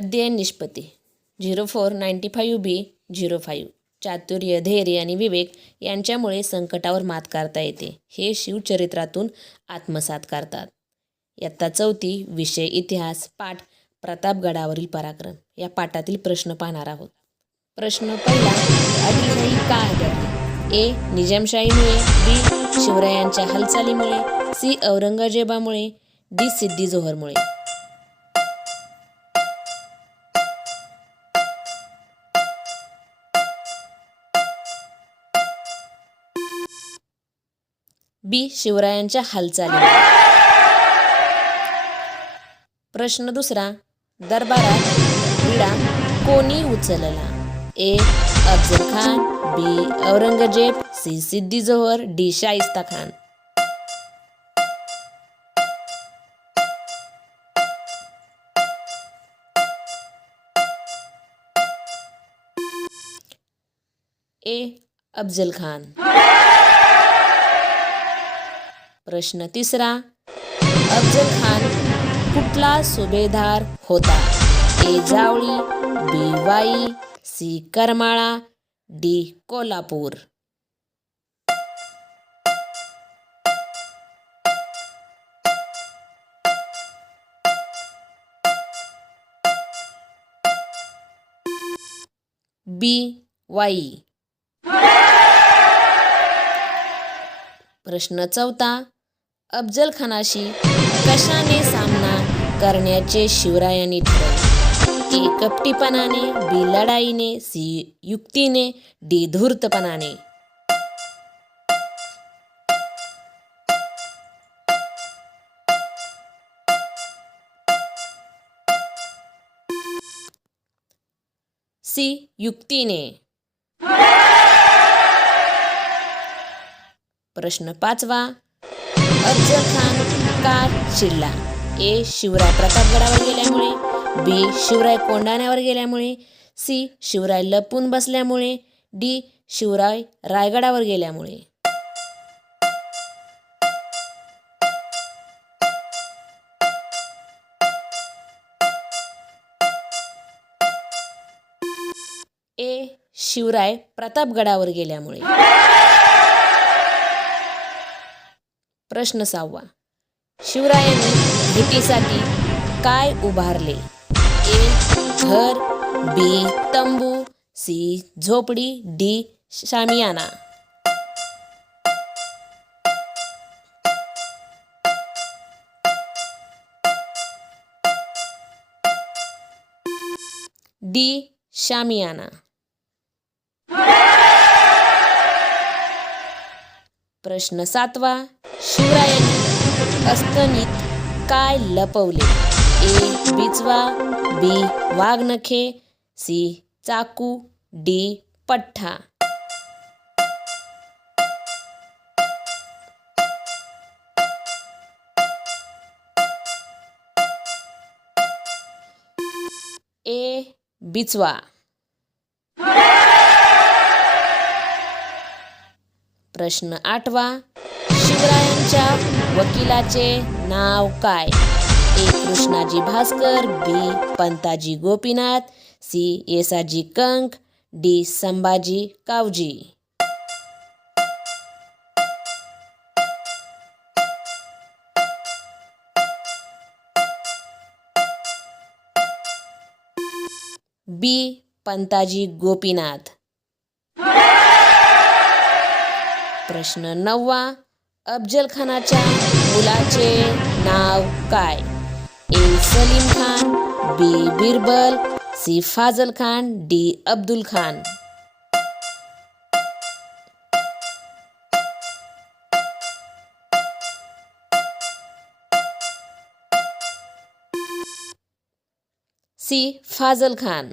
अध्ययन निष्पत्ती. Zero four ninety five B zero five. चातुर्य धैर्य आणि विवेक यांच्यामुळे संकटावर मात करता येते. हे शिवचरित्रातून आत्मसात करतात. इयत्ता चौथी विषय इतिहास पाठ प्रतापगडावरील पराक्रम. या पाठातील प्रश्न पाहणार आहोत. प्रश्न पहिला आदिलशाही का ए निजामशाहीमुळे. बी शिवरायांच्या हालचालीमुळे. सी औरंगजेबामुळे. डी सिद्धी जोहरमुळे बी. शिवरायांच्या हालचाली. प्रश्न दुसरा. दरबारात विडा कोणी उचलला? A. Afzal Khan B. Aurangzeb C. Siddi Johar D. Shaista Khan. A. Afzal Khan. प्रश्न तिसरा अफजल खान कुठला सुभेदार होता? A Javali B Wai C Karmala D Kolhapur. B Wai. प्रश्न चौथा अफजल खानाशी कशाने सामना करण्याचे शिवरायांनी ठरवले ए कपटीपणाने बिलडाईने लढाईने सी युक्तीने डी धूर्तपणाने? सी युक्तीने. प्रश्न पाचवा. अफजल खान का चिडला? ए शिवराय प्रतापगडावर गेल्यामुळे. बी शिवराय कोंढाण्यावर गेल्यामुळे. सी शिवराय लपून बसल्यामुळे. डी शिवराय रायगडावर गेल्यामुळे. ए शिवराय प्रतापगडावर गेल्यामुळे. प्रश्न सहावा. शिवरायांनी भेटीसाठी काय उभारले? ए घर बी तंबू सी झोपडी डी शामियाना. डी शामियाना. प्रश्न सातवा. शिवरायांनी अस्तनीत काय लपवले? ए. बिचवा बी. वाघनखे सी. चाकू डी. पठ्ठा. ए. बिचवा. प्रश्न आठवा. शिवरायांच्या वकिलाचे नाव काय? A. Krishnaji Bhaskar B. Pantaji Gopinath C. Yesaji Kank D. Sambhaji Kavji. B. Pantaji Gopinath. प्रश्न नववा अफजल खानाच्या मुलाचे नाव काय? A. Salim Khan B. Birbal C. Fazal Khan D. Abdul Khan. C. Fazal Khan.